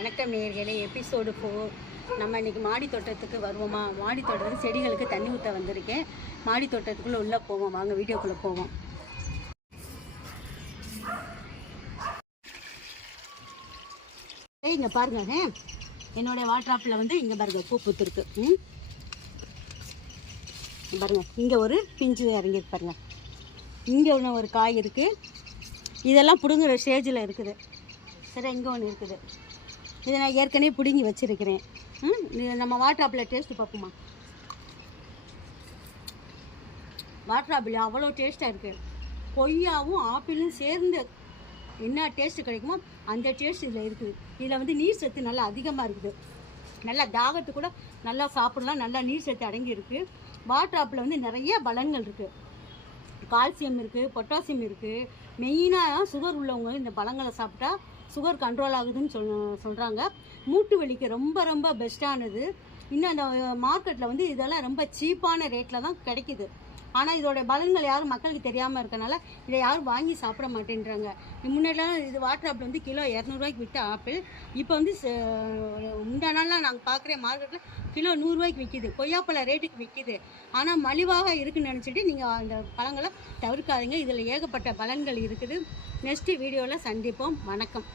வணக்கம் நேயர்களே, எபிசோடு 4. நம்ம இன்றைக்கி மாடி தோட்டத்துக்கு வருவோமா? மாடி தோட்டத்துக்கு செடிகளுக்கு தண்ணி ஊற்ற வந்திருக்கேன். மாடி தோட்டத்துக்குள்ளே உள்ளே போவோம். வாங்க வீடியோக்குள்ளே போவோம். இங்கே பாருங்க, என்னுடைய வாட்ராப்பில் வந்து இங்கே பாருங்க பூ பூத்துருக்கு. பாருங்க, இங்கே ஒரு பிஞ்சு இறங்கிருக்கு பாருங்க. இங்கே ஒன்று ஒரு காய் இருக்குது. இதெல்லாம் பிடுங்குற ஸ்டேஜில் இருக்குது. சரி, இங்கே ஒன்று இருக்குது. இதை நான் ஏற்கனவே பிடுங்கி வச்சுருக்கிறேன். நம்ம வாட்டர் ஆப்பிள் டேஸ்ட்டு பார்ப்போமா? வாட்டர் ஆப்பிள் அவ்வளோ டேஸ்ட்டாக இருக்குது. கொய்யாவும் ஆப்பிளும் சேர்ந்து என்ன டேஸ்ட்டு கிடைக்குமோ அந்த டேஸ்ட் இதில் இருக்குது. இதில் வந்து நீர் சத்து நல்லா அதிகமாக இருக்குது. நல்லா தாகத்து கூட நல்லா சாப்பிடலாம். நல்லா நீர் சத்து அடங்கி இருக்குது. வாட்டர் ஆப்பிள் வந்து நிறைய பலன்கள் இருக்குது. கால்சியம் இருக்குது, பொட்டாசியம் இருக்குது. மெயினாக சுகர் உள்ளவங்க இந்த பழங்களை சாப்பிட்டா சுகர் கண்ட்ரோல் ஆகுதுன்னு சொல்கிறாங்க. மூட்டு வலிக்கு ரொம்ப ரொம்ப பெஸ்ட்டானது. இன்னும் அந்த மார்க்கெட்டில் வந்து இதெல்லாம் ரொம்ப சீப்பான ரேட்டில் தான் கிடைக்கிது. ஆனால் இதோடைய பலன்கள் யாரும் மக்களுக்கு தெரியாமல் இருக்கனால இதை யாரும் வாங்கி சாப்பிட மாட்டேன்றாங்க. முன்னாடிலாம் இது வாட்டர் ஆப்பிள் வந்து கிலோ 200 விற்ற ஆப்பிள் இப்போ வந்து முந்தா நாள்லாம் நாங்கள் பார்க்குறேன் மார்க்கெட்டில் கிலோ 100 விற்கிது. கொய்யாப்பழ ரேட்டுக்கு விற்கிது. ஆனால் மலிவாக இருக்குதுன்னு நினச்சிட்டு நீங்கள் அந்த பழங்களை தவிர்க்காதீங்க. இதில் ஏகப்பட்ட பலன்கள் இருக்குது. நெக்ஸ்ட்டு வீடியோவில் சந்திப்போம். வணக்கம்.